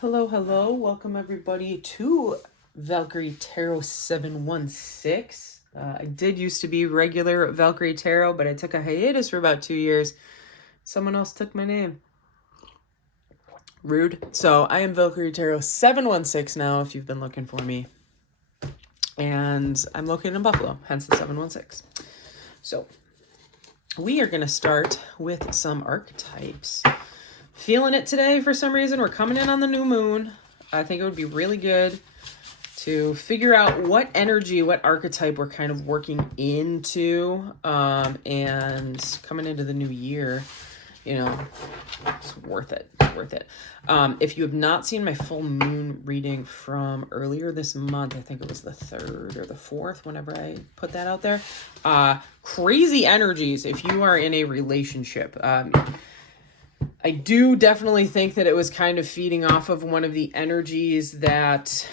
Hello, hello. Welcome everybody to Valkyrie Tarot 716. I did used to be regular Valkyrie Tarot, but I took a hiatus for about 2 years. Someone else took my name. Rude. So I am Valkyrie Tarot 716 now, if you've been looking for me. And I'm located in Buffalo, hence the 716. So we are going to start with some archetypes. Feeling it today for some reason. We're coming in on the new moon. I think it would be really good to figure out what energy, what archetype we're kind of working into, and coming into the new year, you know, it's worth it. It's worth it. If you have not seen my full moon reading from earlier this month, I think it was the 3rd or the 4th, whenever I put that out there, crazy energies if you are in a relationship. I do definitely think that it was kind of feeding off of one of the energies that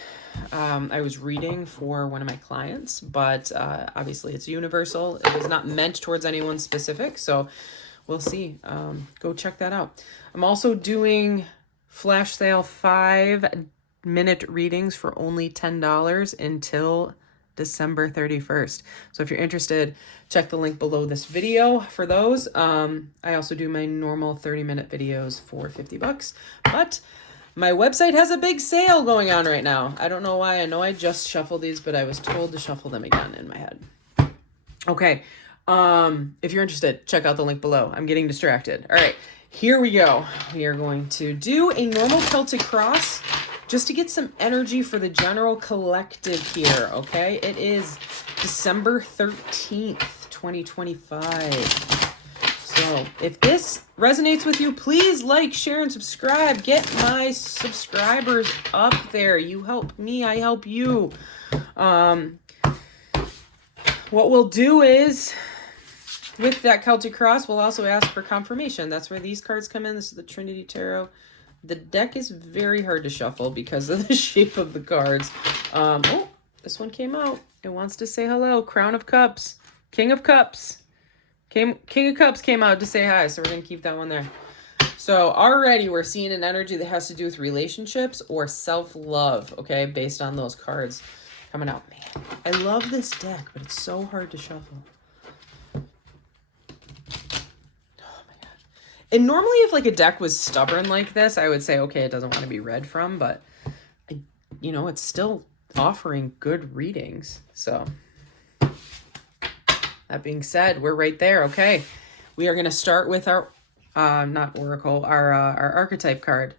I was reading for one of my clients, but obviously it's universal. It was not meant towards anyone specific, so we'll see. Go check that out. I'm also doing flash sale 5-minute readings for only $10 until December 31st. So if you're interested, check the link below this video for those. I also do my normal 30-minute videos for $50, but my website has a big sale going on right now. I don't know why. I know I just shuffled these, but I was told to shuffle them again in my head. Okay. If you're interested, check out the link below. I'm getting distracted. All right, here we go. We are going to do a normal Celtic cross just to get some energy for the general collective here, okay? It is December 13th, 2025. So if this resonates with you, please like, share, and subscribe. Get my subscribers up there. You help me, I help you. What we'll do is, with that Celtic cross, we'll also ask for confirmation. That's where these cards come in. This is the Trinity Tarot. The deck is very hard to shuffle because of the shape of the cards. Oh, this one came out. It wants to say hello. Crown of Cups. King of Cups. King of Cups came out to say hi, so we're going to keep that one there. So already we're seeing an energy that has to do with relationships or self-love, okay, based on those cards coming out. Man, I love this deck, but it's so hard to shuffle. And normally if like a deck was stubborn like this, I would say, okay, it doesn't want to be read from, but it's still offering good readings. So that being said, we're right there. Okay. We are going to start with our, not oracle, our archetype card.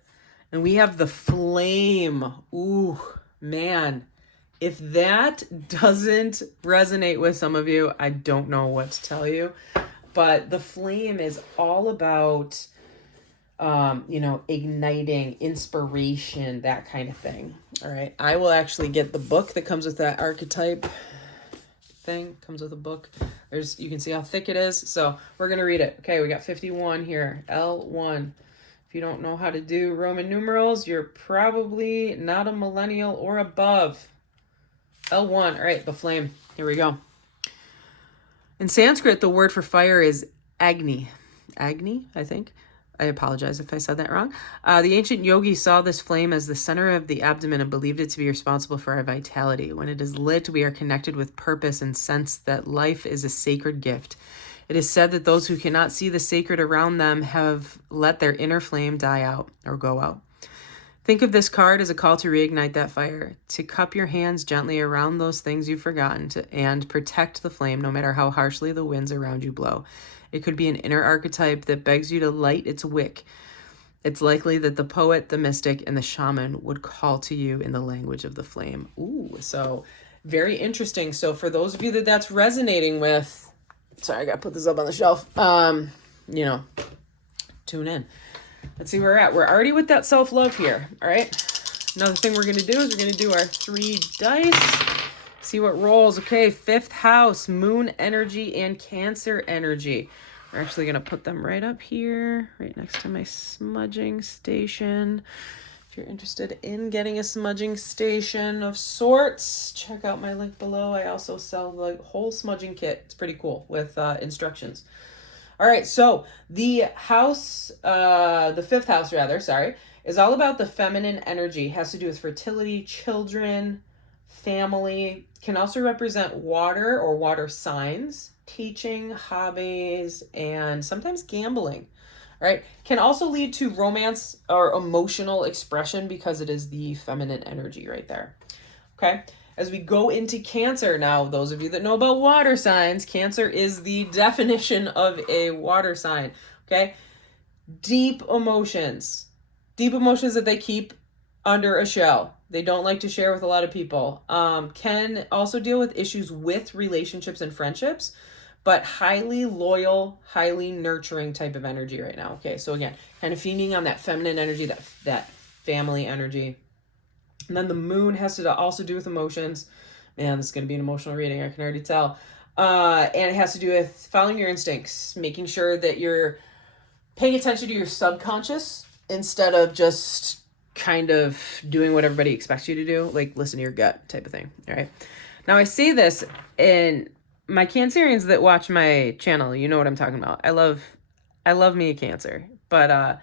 And we have the flame. Ooh, man. If that doesn't resonate with some of you, I don't know what to tell you. But the flame is all about, igniting, inspiration, that kind of thing. All right. I will actually get the book that comes with that archetype thing. Comes with a book. You can see how thick it is. So we're going to read it. Okay. We got 51 here. L1. If you don't know how to do Roman numerals, you're probably not a millennial or above. L1. All right. The flame. Here we go. In Sanskrit, the word for fire is Agni. Agni, I think. I apologize if I said that wrong. The ancient yogis saw this flame as the center of the abdomen and believed it to be responsible for our vitality. When it is lit, we are connected with purpose and sense that life is a sacred gift. It is said that those who cannot see the sacred around them have let their inner flame die out or go out. Think of this card as a call to reignite that fire, to cup your hands gently around those things you've forgotten and protect the flame no matter how harshly the winds around you blow. It could be an inner archetype that begs you to light its wick. It's likely that the poet, the mystic, and the shaman would call to you in the language of the flame. Ooh, so very interesting. So for those of you that that's resonating with, sorry, I got to put this up on the shelf, tune in. Let's see where we're at. We're already with that self-love here. All right. Another thing we're going to do is we're going to do our 3 dice. See what rolls. Okay. 5th house, moon energy and Cancer energy. We're actually going to put them right up here, right next to my smudging station. If you're interested in getting a smudging station of sorts, check out my link below. I also sell the whole smudging kit. It's pretty cool with instructions. All right, so the 5th house, is all about the feminine energy. Has to do with fertility, children, family. Can also represent water or water signs, teaching, hobbies, and sometimes gambling. Right? Can also lead to romance or emotional expression because it is the feminine energy right there. Okay? As we go into Cancer now, those of you that know about water signs, Cancer is the definition of a water sign. Okay? Deep emotions that they keep under a shell. They don't like to share with a lot of people. Can also deal with issues with relationships and friendships, but highly loyal, highly nurturing type of energy right now. Okay, so again, kind of feeding on that feminine energy, that family energy. And then the moon has to also do with emotions. Man, this is going to be an emotional reading, I can already tell. And it has to do with following your instincts, making sure that you're paying attention to your subconscious instead of just kind of doing what everybody expects you to do, like listen to your gut type of thing. All right. Now I say this, and my Cancerians that watch my channel, you know what I'm talking about. I love me a Cancer, but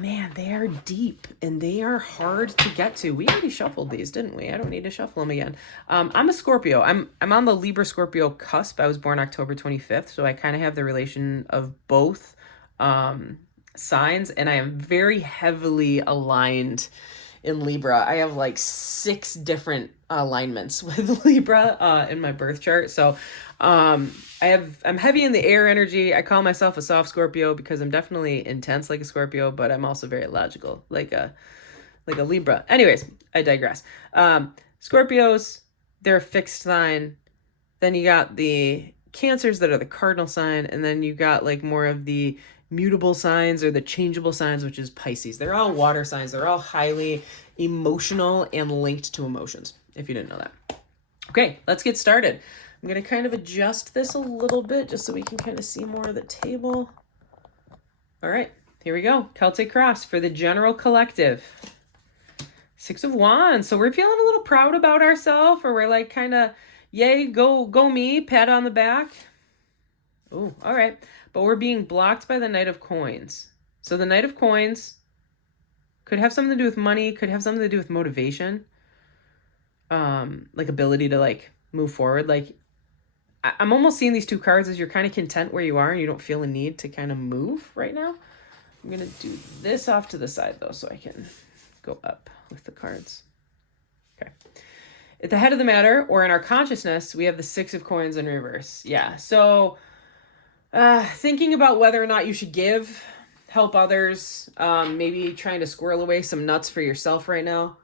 man, they are deep and they are hard to get to. We already shuffled these, didn't we? I don't need to shuffle them again. I'm a Scorpio. I'm on the Libra Scorpio cusp. I was born October 25th, so I kind of have the relation of both signs, and I am very heavily aligned in Libra. I have like 6 different alignments with Libra in my birth chart. So I'm heavy in the air energy. I call myself a soft Scorpio because I'm definitely intense like a Scorpio, but I'm also very logical like a Libra. Anyways, I digress. Scorpios, they're a fixed sign. Then you got the Cancers that are the cardinal sign, and then you got like more of the mutable signs or the changeable signs, which is Pisces. They're all water signs. They're all highly emotional and linked to emotions, if you didn't know that. Okay, let's get started. I'm going to kind of adjust this a little bit just so we can kind of see more of the table. All right, here we go. Celtic Cross for the general collective. 6 of Wands. So we're feeling a little proud about ourselves, or we're like kind of, yay, go me, pat on the back. Oh, all right. But we're being blocked by the Knight of Coins. So the Knight of Coins could have something to do with money, could have something to do with motivation, like ability to like move forward. Like I'm almost seeing these 2 cards as you're kind of content where you are and you don't feel a need to kind of move right now. I'm going to do this off to the side though, so I can go up with the cards. Okay. At the head of the matter, or in our consciousness, we have the 6 of Coins in reverse. Yeah. So thinking about whether or not you should give, help others, maybe trying to squirrel away some nuts for yourself right now.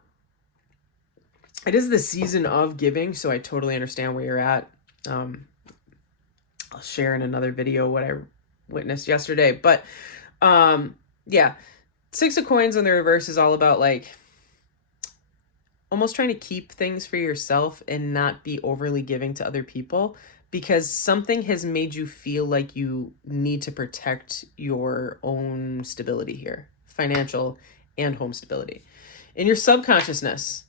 It is the season of giving, so I totally understand where you're at. I'll share in another video what I witnessed yesterday. But yeah, 6 of Coins in the reverse is all about like almost trying to keep things for yourself and not be overly giving to other people, because something has made you feel like you need to protect your own stability here, financial and home stability. In your subconsciousness,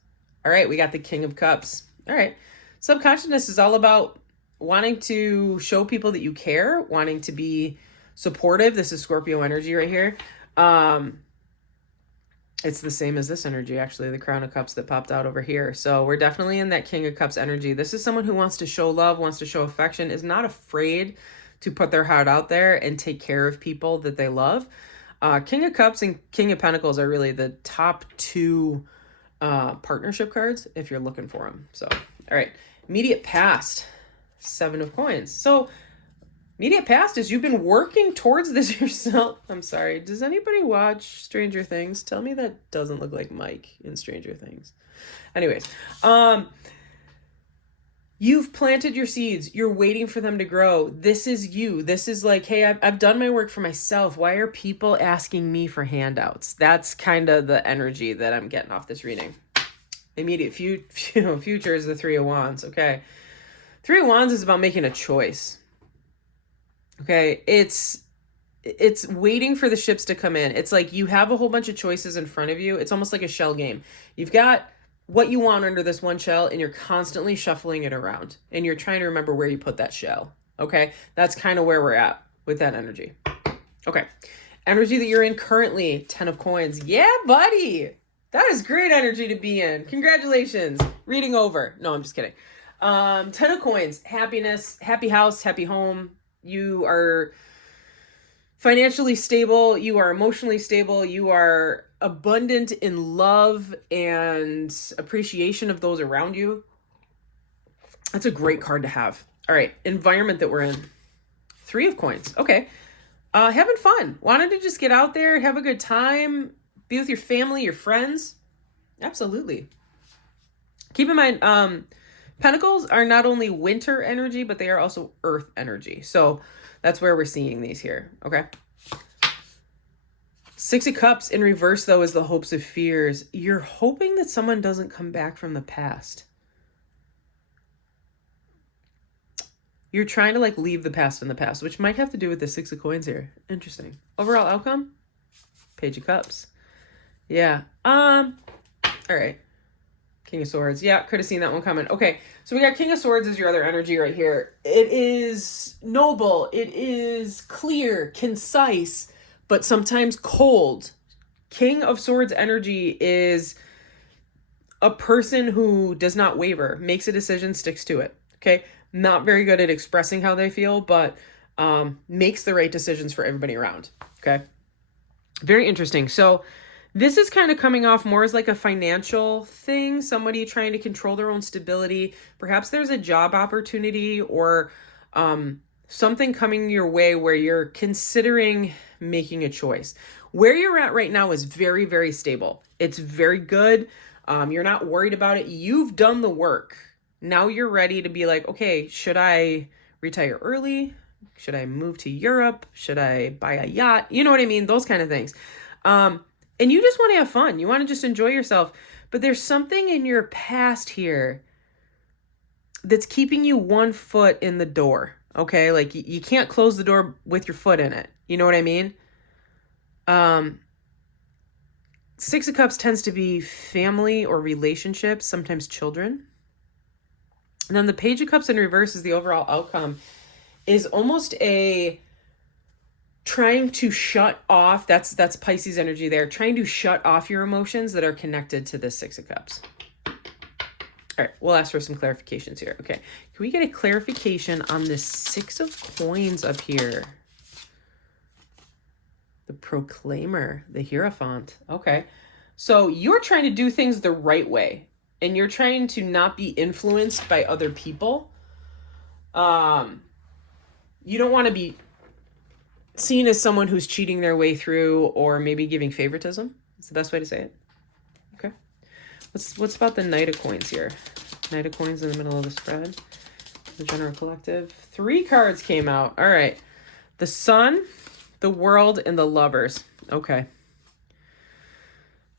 all right, we got the King of Cups. All right, subconsciousness is all about wanting to show people that you care, wanting to be supportive. This is Scorpio energy right here. It's the same as this energy, actually, the Crown of Cups that popped out over here. So we're definitely in that King of Cups energy. This is someone who wants to show love, wants to show affection, is not afraid to put their heart out there and take care of people that they love. King of Cups and King of Pentacles are really the top 2 partnership cards if you're looking for them. So, all right, immediate past, 7 of Coins. So immediate past is you've been working towards this yourself. I'm sorry. Does anybody watch Stranger Things? Tell me that doesn't look like Mike in Stranger Things. Anyways, you've planted your seeds. You're waiting for them to grow. This is you. This is like, hey, I've done my work for myself. Why are people asking me for handouts? That's kind of the energy that I'm getting off this reading. Immediate future is the 3 of Wands. Okay. 3 of Wands is about making a choice. Okay, it's waiting for the ships to come in. It's like you have a whole bunch of choices in front of you. It's almost like a shell game. You've got what you want under this one shell, and you're constantly shuffling it around. And you're trying to remember where you put that shell. Okay, that's kind of where we're at with that energy. Okay, Energy that you're in currently, 10 of coins. Yeah, buddy. That is great energy to be in. Congratulations. Reading over. No, I'm just kidding. 10 of coins, happiness, happy house, happy home. You are financially stable. You are emotionally stable. You are abundant in love and appreciation of those around you. That's a great card to have. All right. Environment that we're in. 3 of coins. Okay. Having fun. Wanted to just get out there, have a good time, be with your family, your friends. Absolutely. Keep in mind, Pentacles are not only winter energy, but they are also earth energy. So that's where we're seeing these here. Okay. 6 of Cups in reverse, though, is the hopes of fears. You're hoping that someone doesn't come back from the past. You're trying to like leave the past in the past, which might have to do with the 6 of coins here. Interesting. Overall outcome, Page of Cups. Yeah. All right. King of Swords. Yeah, could have seen that one coming. Okay, so we got King of Swords as your other energy right here. It is noble. It is clear, concise, but sometimes cold. King of Swords energy is a person who does not waver, makes a decision, sticks to it. Okay, not very good at expressing how they feel, but makes the right decisions for everybody around. Okay, very interesting. So this is kind of coming off more as like a financial thing, somebody trying to control their own stability. Perhaps there's a job opportunity or something coming your way where you're considering making a choice. Where you're at right now is very, very stable. It's very good. You're not worried about it. You've done the work. Now you're ready to be like, okay, should I retire early? Should I move to Europe? Should I buy a yacht? You know what I mean? Those kind of things. And you just want to have fun. You want to just enjoy yourself. But there's something in your past here that's keeping you one foot in the door. Okay? Like you can't close the door with your foot in it. You know what I mean? 6 of Cups tends to be family or relationships, sometimes children. And then the Page of Cups in reverse is the overall outcome is almost a trying to shut off, that's Pisces energy there, trying to shut off your emotions that are connected to this 6 of Cups. All right, we'll ask for some clarifications here. Okay, can we get a clarification on this 6 of coins up here? The Proclaimer, the Hierophant. Okay, so you're trying to do things the right way, and you're trying to not be influenced by other people. You don't want to be seen as someone who's cheating their way through or maybe giving favoritism. It's the best way to say it. Okay. What's about the Knight of Coins here? Knight of Coins in the middle of the spread. The General Collective. 3 cards came out. All right. The Sun, the World, and the Lovers. Okay.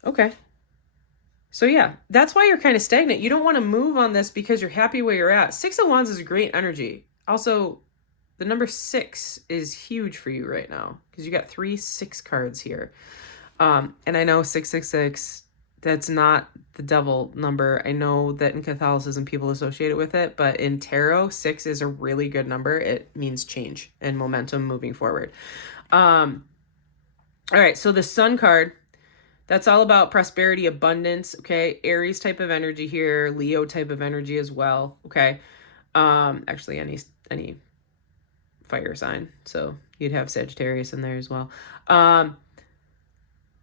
Okay. So yeah, that's why you're kind of stagnant. You don't want to move on this because you're happy where you're at. 6 of Wands is great energy. Also, the number 6 is huge for you right now because you got 3 6 cards here. And I know 666, that's not the devil number. I know that in Catholicism people associate it with it, but in tarot, 6 is a really good number. It means change and momentum moving forward. All right, so the Sun card, that's all about prosperity, abundance, okay? Aries type of energy here, Leo type of energy as well, okay? Actually, any fire sign, so you'd have Sagittarius in there as well.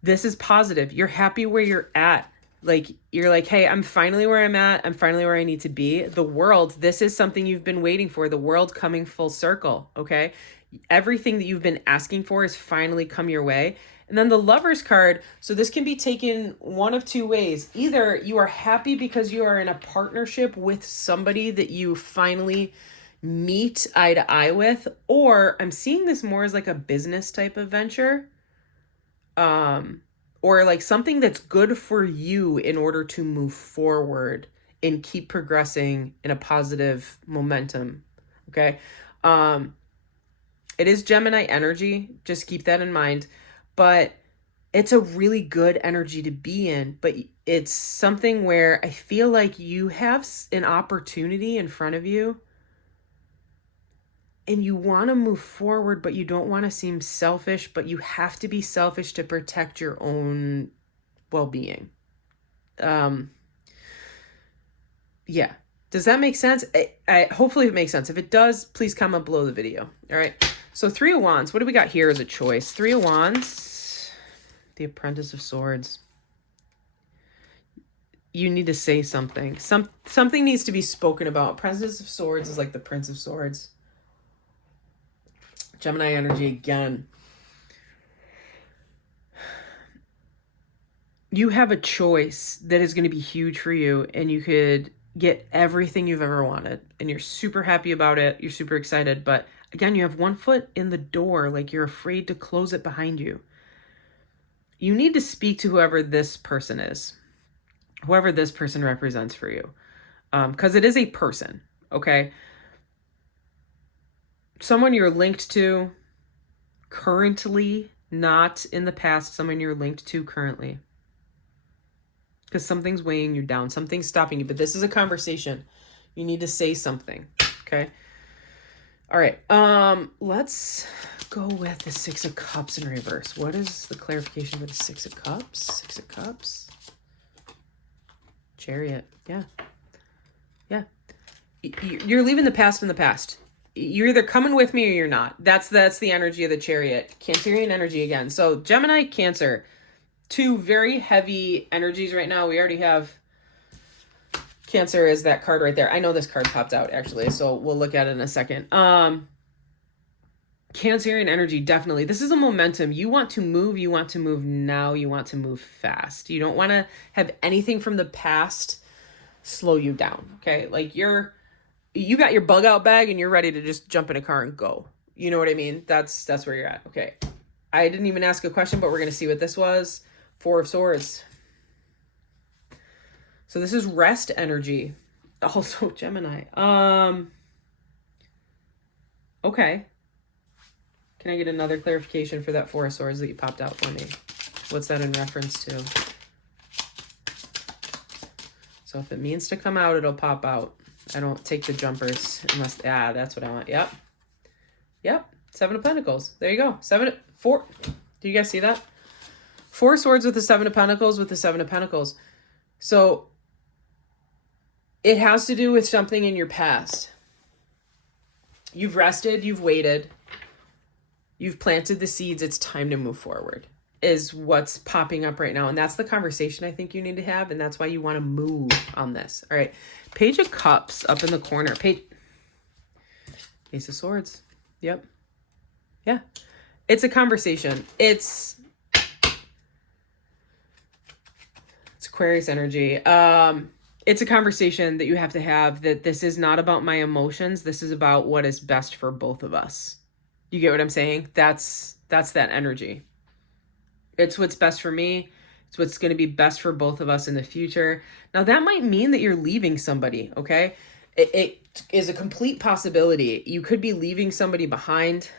This is positive. You're happy where you're at. Like, you're like, hey, I'm finally where I'm at. I'm finally where I need to be. The world, this is something you've been waiting for. The world coming full circle, okay? Everything that you've been asking for has finally come your way. And then the Lovers card, so this can be taken one of 2 ways. Either you are happy because you are in a partnership with somebody that you finally meet eye to eye with, or I'm seeing this more as like a business type of venture, or like something that's good for you in order to move forward and keep progressing in a positive momentum. Okay. It is Gemini energy. Just keep that in mind, but it's a really good energy to be in, but it's something where I feel like you have an opportunity in front of you and you want to move forward, but you don't want to seem selfish, but you have to be selfish to protect your own well-being. Yeah. Does that make sense? Hopefully it makes sense. If it does, please comment below the video. All right. So 3 of Wands. What do we got here as a choice? 3 of Wands. The Apprentice of Swords. You need to say something. Something needs to be spoken about. Princess of Swords is like the Prince of Swords. Gemini energy again. You have a choice that is going to be huge for you, and you could get everything you've ever wanted, and you're super happy about it. You're super excited, but again, you have one foot in the door, like you're afraid to close it behind you. You need to speak to whoever this person is, whoever this person represents for you, because it is a person, okay? Someone you're linked to currently, not in the past, someone you're linked to currently. Because something's weighing you down. Something's stopping you. But this is a conversation. You need to say something. Okay? All right. Let's go with the 6 of Cups in reverse. What is the clarification for the 6 of Cups? 6 of Cups. Chariot. Yeah. Yeah. You're leaving the past in the past. You're either coming with me or you're not. That's the energy of the Chariot. Cancerian energy again. So Gemini, Cancer. 2 very heavy energies right now. We already have Cancer as that card right there. I know this card popped out actually, so we'll look at it in a second. Cancerian energy, definitely. This is a momentum. You want to move now, you want to move fast. You don't want to have anything from the past slow you down, okay? Like you got your bug out bag and you're ready to just jump in a car and go. You know what I mean? That's where you're at. Okay. I didn't even ask a question, but we're going to see what this was. 4 of Swords. So this is rest energy. Also Gemini. Okay. Can I get another clarification for that 4 of Swords that you popped out for me? What's that in reference to? So if it means to come out, it'll pop out. I don't take the jumpers unless, that's what I want. Yep. 7 of Pentacles. There you go. 4. Do you guys see that? 4 swords with the 7 of Pentacles with the 7 of Pentacles. So it has to do with something in your past. You've rested, you've waited, you've planted the seeds. It's time to move forward is what's popping up right now. And that's the conversation I think you need to have. And that's why you want to move on this. All right. Page of Cups up in the corner. Ace of Swords. Yep. Yeah. It's a conversation. It's Aquarius energy. It's a conversation that you have to have, that this is not about my emotions. This is about what is best for both of us. You get what I'm saying? That's that energy. It's what's best for me. It's what's going to be best for both of us in the future. Now that might mean that you're leaving somebody. Okay. It is a complete possibility. You could be leaving somebody behind.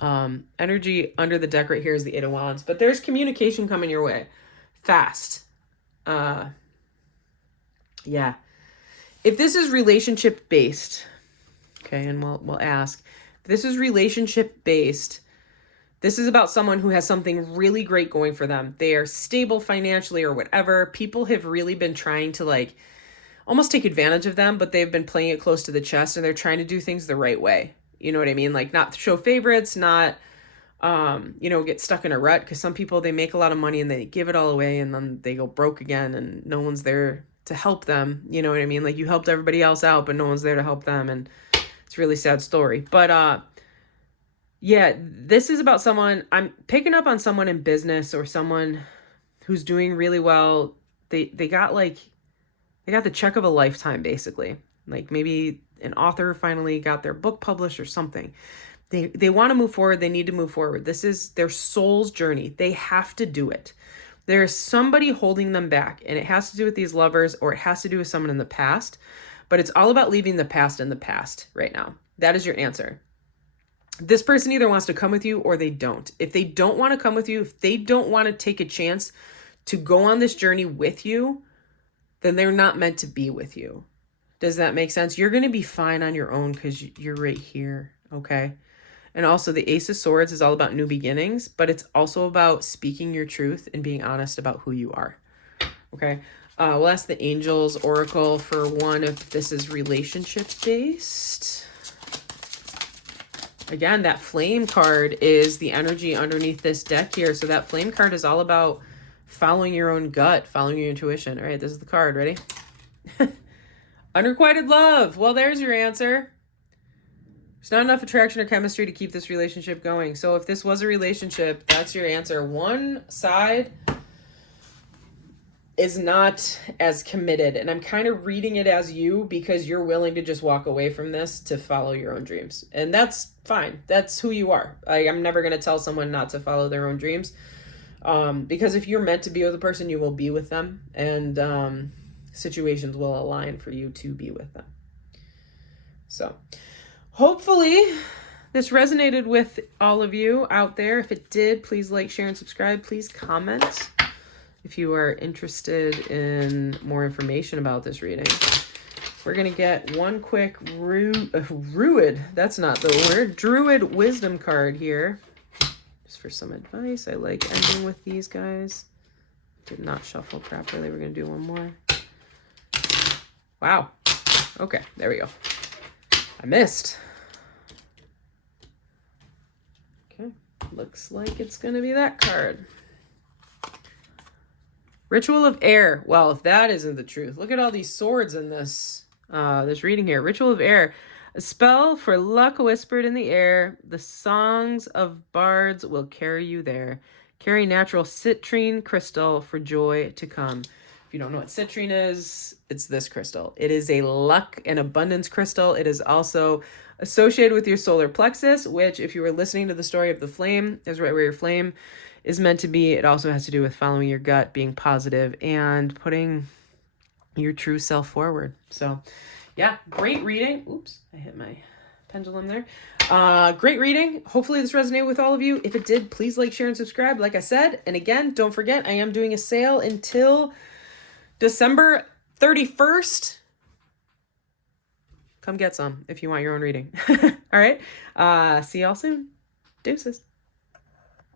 Energy under the deck right here is the 8 of Wands, but there's communication coming your way fast. Yeah. If this is relationship based, okay, and we'll ask, if this is relationship based, this is about someone who has something really great going for them. They are stable financially or whatever. People have really been trying to like almost take advantage of them, but they've been playing it close to the chest and they're trying to do things the right way. You know what I mean? Like not show favorites, not get stuck in a rut, because some people, they make a lot of money and they give it all away and then they go broke again and no one's there to help them. You know what I mean? Like you helped everybody else out, but no one's there to help them. And it's a really sad story. But yeah, this is about someone, I'm picking up on someone in business or someone who's doing really well. They got the check of a lifetime, basically. Like maybe an author finally got their book published or something. They want to move forward. They need to move forward. This is their soul's journey. They have to do it. There's somebody holding them back, and it has to do with these lovers, or it has to do with someone in the past, but it's all about leaving the past in the past right now. That is your answer. This person either wants to come with you or they don't. If they don't want to come with you, if they don't want to take a chance to go on this journey with you, then they're not meant to be with you. Does that make sense? You're going to be fine on your own because you're right here. okay? And also the Ace of Swords is all about new beginnings, but it's also about speaking your truth and being honest about who you are, okay? We'll ask the Angels Oracle for one if this is relationship-based. Again, that Flame card is the energy underneath this deck here. So that Flame card is all about following your own gut, following your intuition. All right, this is the card. Ready? Unrequited love. Well, there's your answer. There's not enough attraction or chemistry to keep this relationship going. So if this was a relationship, that's your answer. One side is not as committed. And I'm kind of reading it as you because you're willing to just walk away from this to follow your own dreams. And that's fine. That's who you are. I'm never going to tell someone not to follow their own dreams. Because if you're meant to be with a person, you will be with them. And situations will align for you to be with them. So hopefully this resonated with all of you out there. If it did, please like, share, and subscribe. Please comment if you are interested in more information about this reading. We're going to get one quick Druid, that's not the word, Druid wisdom card here. Just for some advice. I like ending with these guys. Did not shuffle properly. We're going to do one more. Wow. Okay, there we go. I missed. Okay, looks like it's going to be that card. Ritual of Air. Well, if that isn't the truth, look at all these swords in this this reading here. Ritual of Air. A spell for luck whispered in the air. The songs of bards will carry you there. Carry natural citrine crystal for joy to come. If you don't know what citrine is, it's this crystal. It is a luck and abundance crystal. It is also associated with your solar plexus, which if you were listening to the story of the flame, is right where your flame is meant to be. It also has to do with following your gut, being positive, and putting your true self forward. So yeah, great reading. Oops, I hit my pendulum there. Great reading. Hopefully this resonated with all of you. If it did, please like, share, and subscribe, like I said. And again, don't forget, I am doing a sale until December 31st. Come get some if you want your own reading. All right. See y'all soon. Deuces.